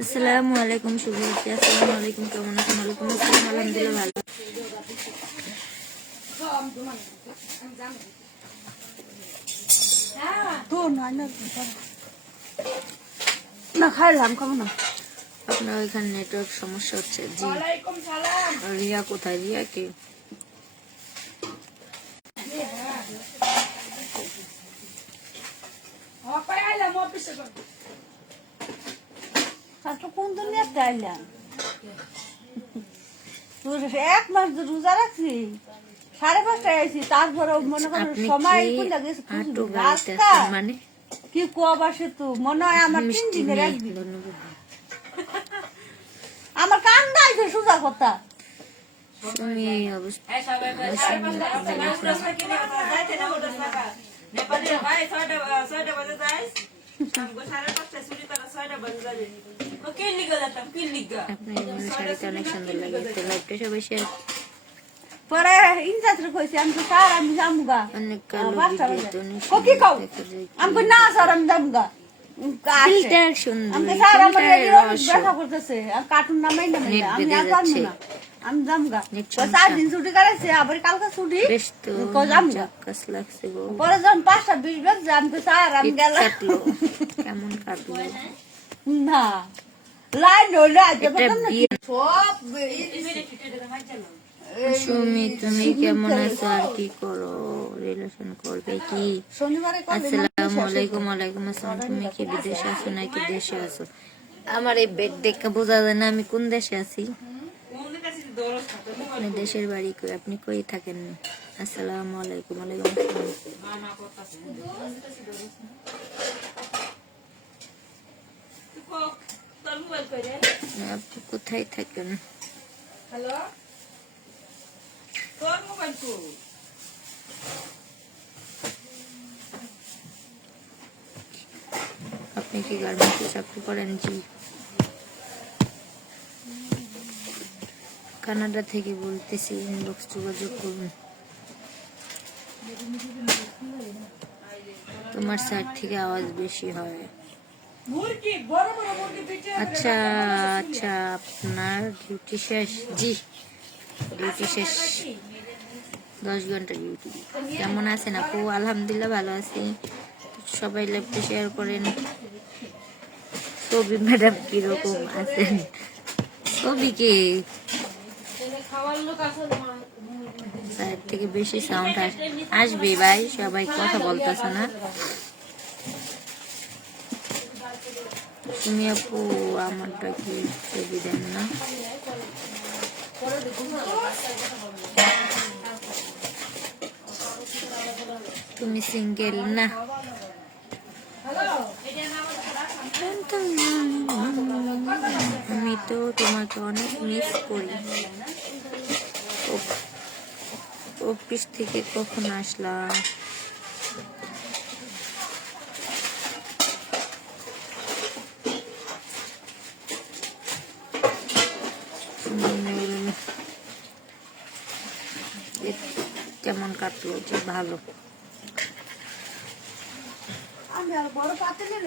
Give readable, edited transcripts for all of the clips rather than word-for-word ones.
আসসালামুয়ালাইকুম শুভেচ্ছা। আসসালামুয়ালাইকুম, কেমন আছেন? ওয়ালাইকুম আসসালাম, আলহামদুলিল্লাহ ভালো। না খাইলাম খাবো না। আপনার ওইখানে নেটওয়ার্ক সমস্যা হচ্ছে। জি, রিয়া কোথায়? রিয়া কে? কোন দুনিয়াতে আইলাম? তোর 1 মাস রোজা রাখছি, 5:30টায় আইছি, তারপরে মনে করো সময় কোনটা গেছে মানে কি কুয়াবাসে তো মনে হয় আমার 3 দিনের একদিন। আমার কান্দা আইছে সোজা কথা। তুমি অবস্থা অনেক সুন্দর লাগে। সবাই শেয়ার পরে ইনচার্জরে কইছি আমি তো স্যার আমি যামুগা অনেক কালো ভিডিও তো কি কও আমি না স্যার আমি যামুগা ফিল্টার সুন্দর আমি স্যার আমার ব্যথা করতেছে আর কার্টুন নামাই না আমি আর পারবো না আমি যামুগা 4 দিন ছুটি করেছে আবার কালকে ছুটি বেশ তো যামুগা কাস লাগছে গো। পরে যখন 5:20 বাজে আমি তো স্যার আমি গেলাম কেমন কাটলো না লাইন হইলো আজ সুমি তুমি কেমন আছো আর কি করো? রিলেশন করবে কি? আসসালামু আলাইকুম। ওয়ালাইকুম আসসালাম। তুমি কি বিদেশে আছো নাকি দেশে আছো? আমার এই বেড দেখে বোঝা যায় না আমি কোন দেশে আছি। আপনি দেশের বাড়ি কই? আপনি কই থাকেন? আসসালামু আলাইকুম। ওয়ালাইকুম আসসালাম। আপনি কোথায় থাকেন? আপনি কি গার্মেন্টসে চাকরি করেন? জি। কানাডা থেকে বলতেছি, ইনবক্স যোগাযোগ করুন। তোমার সাইড থেকে আওয়াজ বেশি হয়। আচ্ছা আচ্ছা, আপনার ডিউটি শেষ? জি, ডিউটি শেষ, 10 ঘন্টা ডিউটি। কেমন আছেন আপু? আলহামদুলিল্লাহ ভালো আছি। সবাই লাইভটা শেয়ার করেন। ছবি ম্যাডাম কিরকম আছেন? ছবিকে সাইড থেকে বেশি সাউন্ড আসবে ভাই, সবাই কথা বলতেছে না। তুমি আপু আমারটা কি ছবি দেন না? তুমি সিঙ্গেল না? আমি তো তোমাকে অনেক মিস করি। অফিস থেকে কখন আসলা? কেমন কাটলো? যে ভালো।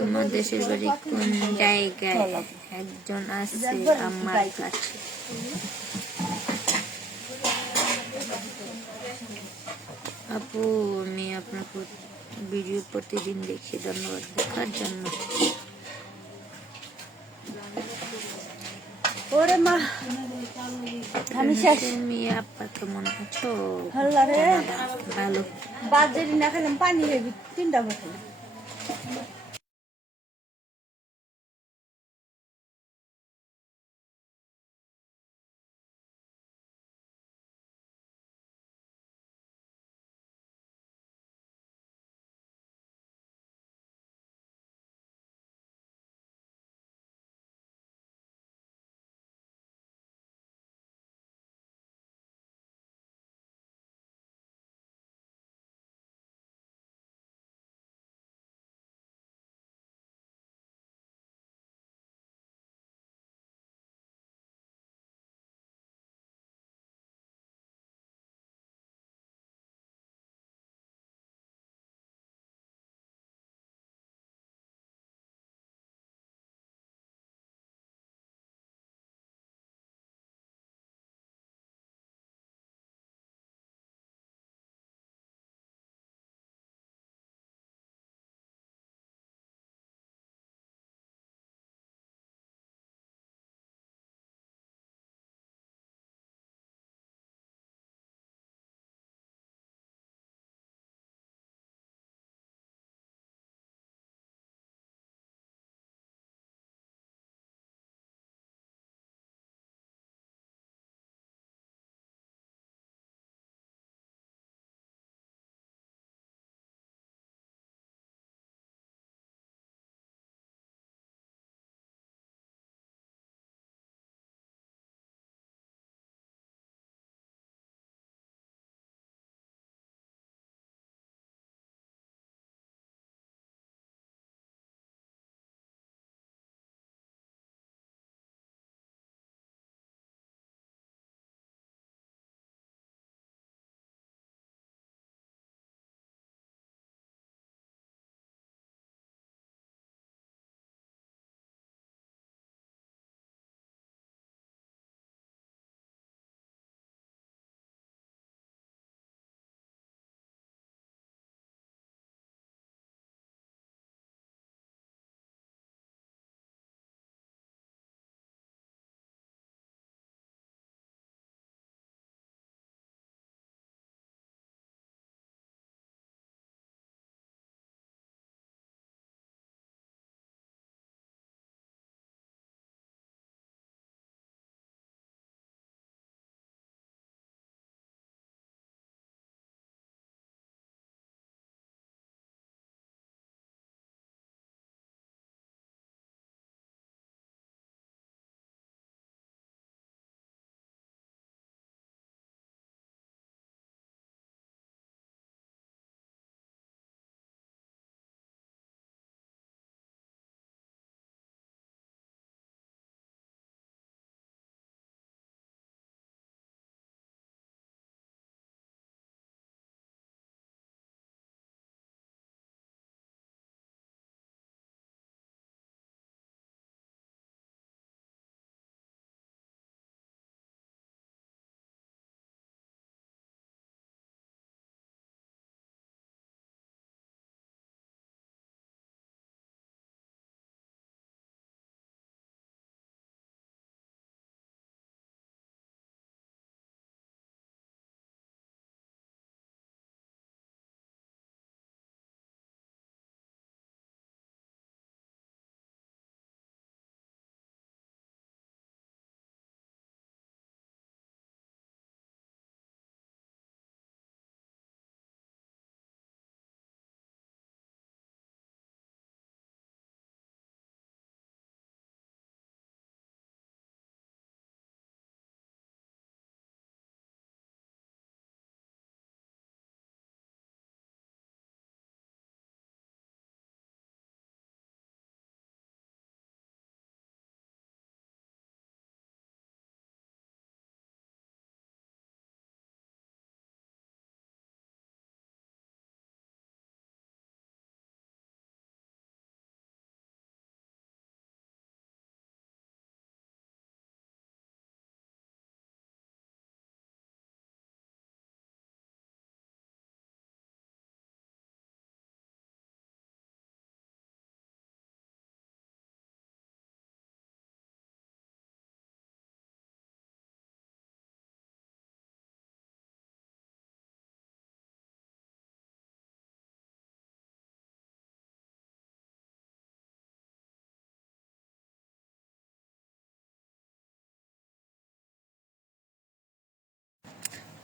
তোমার দেশের বাড়ি কোন জায়গায়? একজন আছে আমার কাছে। আপু আমি আপনার ভিডিও প্রতিদিন দেখি, ধন্যবাদ দেখার জন্য। ওরে মা আমি শেষ। তুমি আপা কেমন আছো? ভালো। বাজারে না খেলাম পানি 3টা বোতল।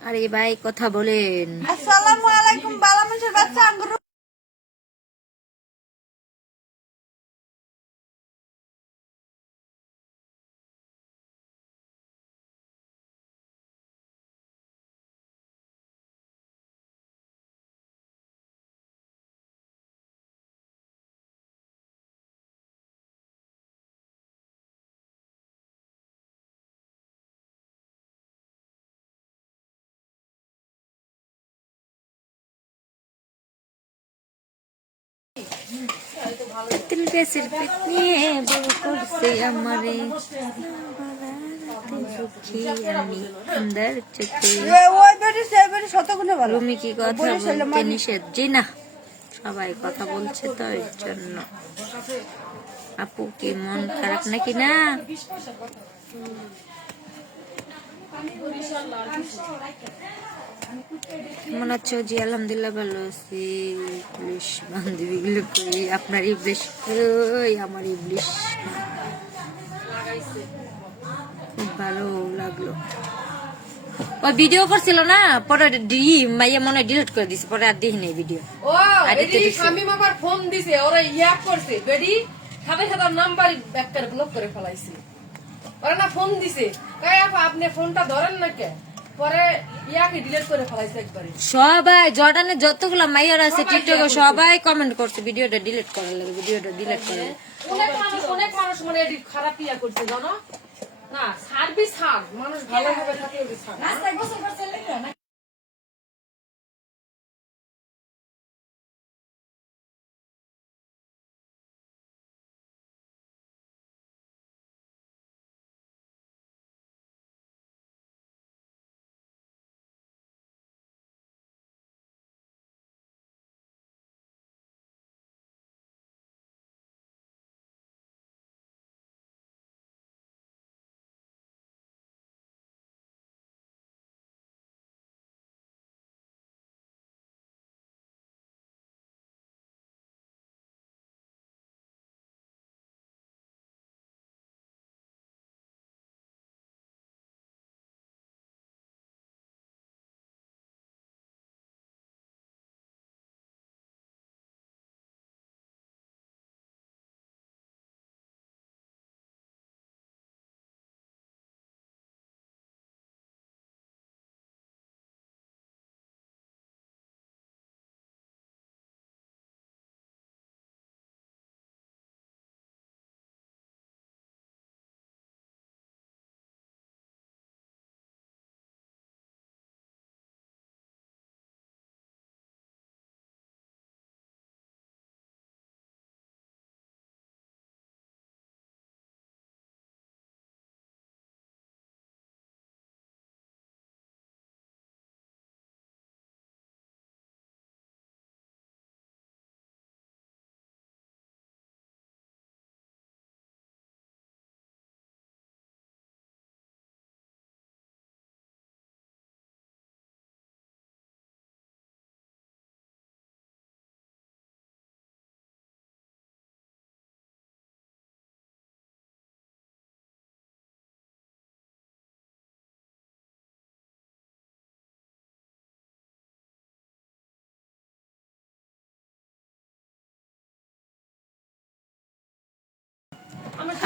আরে ভাই কথা বলেন। আসসালামু আলাইকুম বালা মানুষের বাচ্চা আঙ্গুর তেল পেসের পিক নিয়ে বড় করছে আমারে সুখী আমি আন্দার চোখে। ওই বেটি সে বেটি শতগুণে ভালো রুমি কি কথা বলতে নিষেধ? জি না, সবাই কথা বলছে তো এর জন্য। আপু কি মন খারাপ নাকি? না, কেমন আছো? জি আলহামদুলিল্লাহ ভালো আছি। ইবলিশ বান্ধবী গুলো কই? আপনার ইবলিশ ওই আমার ইবলিশ খুব ভালো লাগলো। ওই ভিডিও করছিল না, পরে মাইয়া মনে ডিলিট করে দিছে, পরে আর দেখি নাই ভিডিও। ও বেডি স্বামী মামার ফোন দিছে, ওরা ইয়াক করছে, বেডি সাথে সাথে নাম্বার ব্যাককার ব্লক করে ফেলাইছে। ওরা না ফোন দিছে, কয় আপা আপনি ফোনটা ধরেন না কে? পরে ইয়াকে ডিলিট করে ফেলাইছে একবারে। সবাই জর্ডানে যতগুলা মাইয়ার আছে টিকটকে সবাই কমেন্ট করছে ভিডিওটা ডিলিট করার লাগে, ভিডিওটা ডিলিট করার লাগে। অনেক মানুষ মানে এডিট খারাপ ইয়া করছে জানো না, সার্ভিস হার মানুষ ভালোভাবে থাকে ওই ছাড়।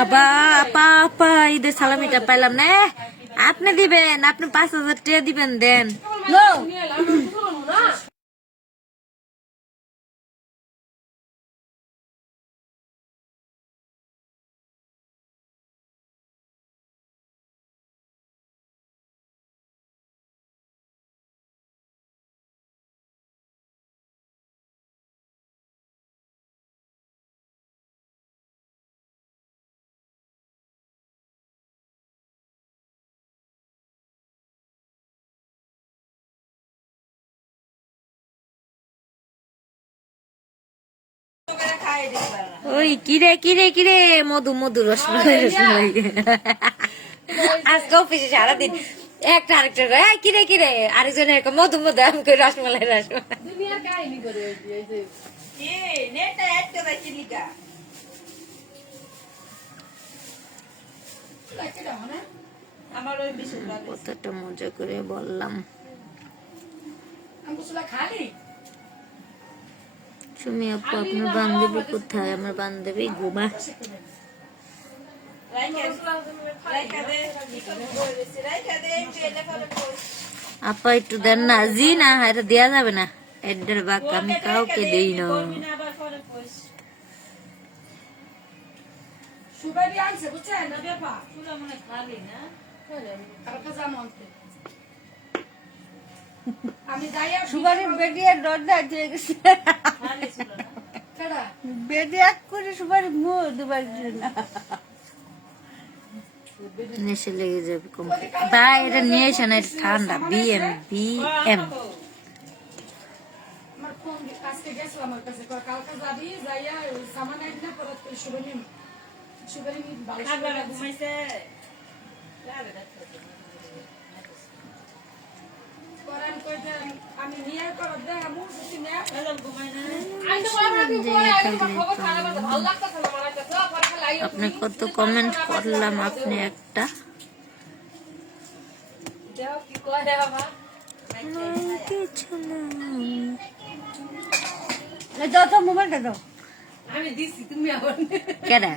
আপা আপা আপা ঈদের সালামিটা পাইলাম না। আপনি দিবেন, আপনি 5,000 টাকা দিবেন, দেন। ওই কিরে কিরে কিরে, মধু মধু রসমালাই রসমালাই। আজকে অফিসে সারাদিন একটা আরেকটা কিরে কিরে, আরেকজনের মধু মধু, আমি কই রসমালাই রসমালাই। দুনিয়ার কাহিনী করে এই যে আমার ওই বিশেষ কতটা মজা করে বললাম। সুমি আপু আপনার বান্ধবী কোথায়? আমার বান্ধবী ঘুমা। আপা একটু দেন না। জি না, এটা দেওয়া যাবে না, এডের বাক আমি কাউকে দেই না। সুগারের বেডি আর দরজা দিয়ে গেছে বেডি এক করে সুগার মুখ দুবার না নেশে লেগে যাবে কমপ্লিট। ভাই এটা নিয়ে এসে না, এটা ঠান্ডা। বিএম বিএম আমার ফোন আজকে গেছিল আমার কাছে কালকে যাবি যাইয়া সামান আইন না পরে সুগারি সুগারি ভালো ঘুমাইছে করান কইতে আমি নিয়ে কর দে আমু যদি না ঘুমাই না আইন তো রাখি পরে আইন খবর খারাপ আছে ভালো লাগতেছে না আমার কাছে পরে খালি আপনি কত কমেন্ট করলাম, আপনি একটা যাও কি কয় রে বাবা কিছু না। দাও তো মোবাইলটা দাও আমি দিছি তুমি আবার কেডা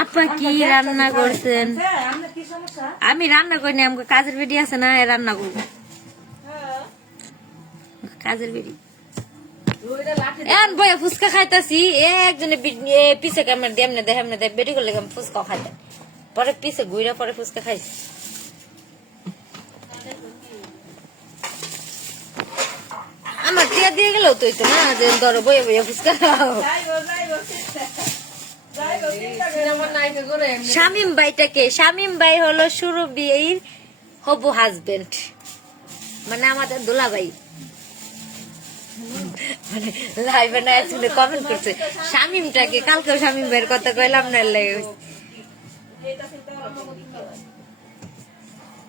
আপা কি রান্না করছেন? আমি রান্না করিনি, আমাকে কাজের বেটি আছে না, রান্না করবো। কাজের বেটি এখন বইয়া ফুচকা খাইতাছি, একজনে পিছে ক্যামেরা দিয়ে এমনি দেয় বেটি করলে ফুচকা খাইতে পরে পিছে ঘুরে পরে ফুচকা খাইস। আমার টিয়া দিয়ে গেল তুই তো না যে ধরো বইয়ে বইয়ে ফুচকা খাও। শামিম ভাইটাকে, শামিম ভাই হলো সুরভির হবু হাজবেন্ড, মানে আমাদের দোলা ভাই। মানে লাইভে না শুনে কমেন্ট করছে শামিমটাকে, কালকেও শামিম ভাইয়ের কথা কইলাম না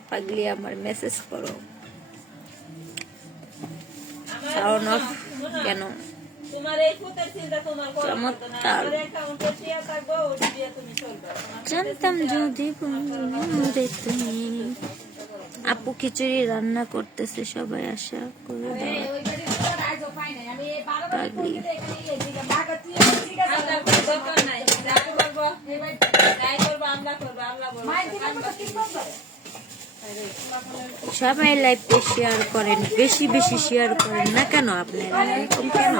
পাগলি আমার মেসেজ করো সাউন্ড অফ কেন চমৎকার জানতাম যদি তুমি। আপু খিচুড়ি রান্না করতেছে, সবাই আশা করে পাগলি। সবাই লাইভে শেয়ার করেন, বেশি বেশি শেয়ার করেন না কেন আপনারা এরকম কেন?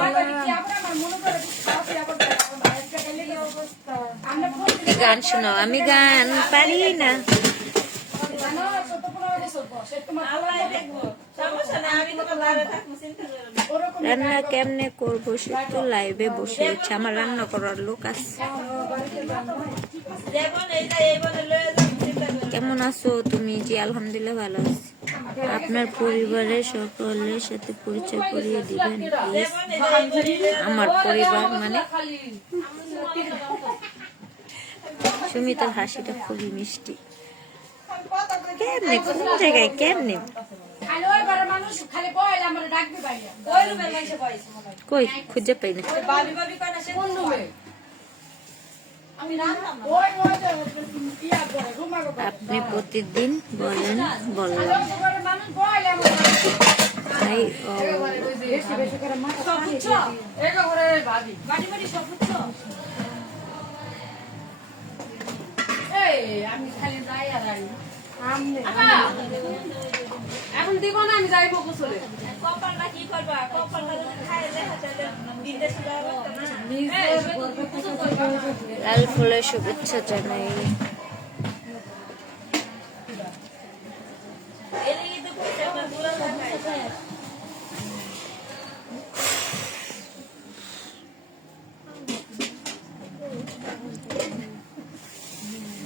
গান শোনাও, আমি গান পারি না। রান্না কেমনে করবো সে তো লাইভে বসে আছে, আমার রান্না করার লোক আছে। কেমন আছো তুমি? জি আলহামদুলিল্লাহ ভালো আছি। আপনার পরিবারের সকলের সাথে পরিচয় করিয়ে দিবেন প্লিজ। আমার পরিবার মানে সুমিতার হাসিটা খুবই মিষ্টি। কেমনে কোন জায়গায় কেমনে কই খুঁজে পাই না। আপনি প্রতিদিন বলেন বললাম আমি খালি যাই আর এখন দিব না, আমি যাইবো গোসলে। কপালটা কি করবা? কপালটা যদি খায় দেখা তাহলে বিদেশে যাবে না। লাল ফুলের শুভেচ্ছা জানাই। এলেই তো কইতে না বুলা লাগাই।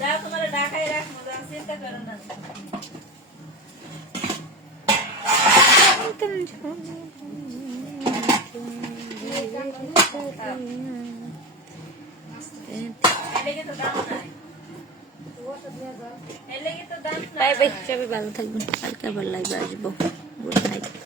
যাও তোমারে ঢাকায় রাখবো, চিন্তা করো না। বাই বাই, সবাই ভালো থাকবেন, কালকে আবার লাইভে আসবো। Good night.